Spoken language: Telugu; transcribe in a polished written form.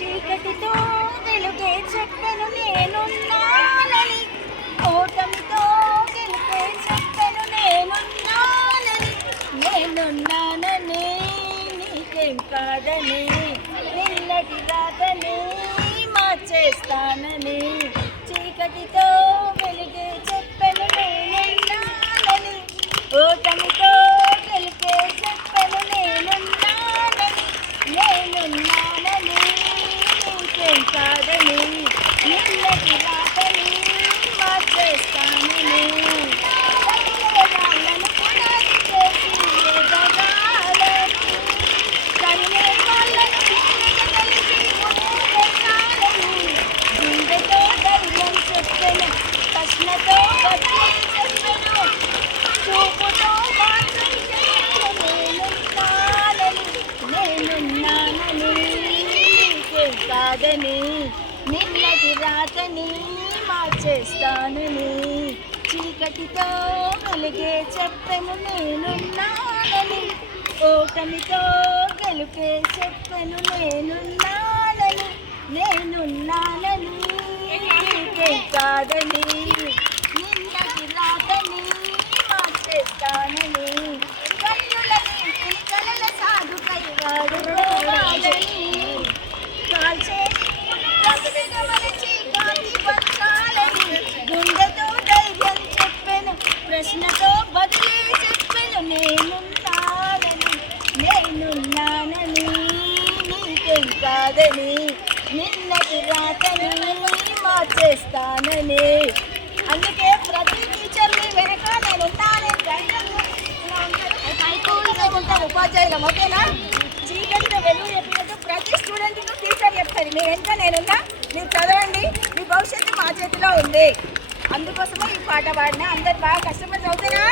చీకటితో వెలుగే చెప్పెను నేనున్నానని, ఓటమితో గెలుపే చెప్పెను నేనున్నానని, నేనున్నానని నీకేం కాదని, నిన్నటి రాతని మార్చేస్తానని, చీకటితో వెలుగే చెప్పెను నేనున్నానని, ఓటమితో గెలుపే చెప్పెను నేనున్నానని, నేనున్నానని నీకేం కాదని, నిన్నటి రాతని మార్చేస్తానని, వాళ్ళను పునాది చేసి ఎదగాలని, తరిమే వాళ్ళను తిరిగి కలిసి ముందుకెళ్ళాలని, గుండెతో ధైర్యం చెప్పెను, ప్రశ్నతో బతికి చెప్పెను, చూపుతో మాత్రం చెప్పెను నేనున్నానని, నేనున్నానని నీకేం కాదని, నిన్నటి రాతని మార్చేస్తానని, చీకటితో వెలుగే చెప్పెను నేనున్నానని, ఓటమితో గెలుపే చెప్పెను నేనున్నానని, నేనున్నానని నీకేం కాదని, నిన్నటి రాతని మార్చేస్తానని, కన్నులని కలల సాధుకై వాడుకోవాలని, కాల్చేది రవిగా మరచి కాంతి పట్టాలని, గుండెతో ధైర్యం చెప్పెను, ప్రశ్నతో బదిలీ చెప్పెను నేనున్నానని, నేనున్నానని నీకేం కాదని, నిన్నటి రాతని మార్చేస్తానని. అందుకే ప్రతి టీచర్ని వెనక నేనున్నానే ధైర్యం ఉంటాను ఉపాధ్యాయులం, ఓకేనా? చీకటితో వెలుగు చెప్పినట్టు ప్రతి స్టూడెంట్కి టీచర్ చెప్తారు, మీ వెనుక నేనున్నా, మీరు చదవండి, మీ భవిష్యత్తు మా చేతిలో ఉంది. అందుకోసమే ఈ పాట పాడినా. అందరు బాగా కష్టపడి చదువుతారా?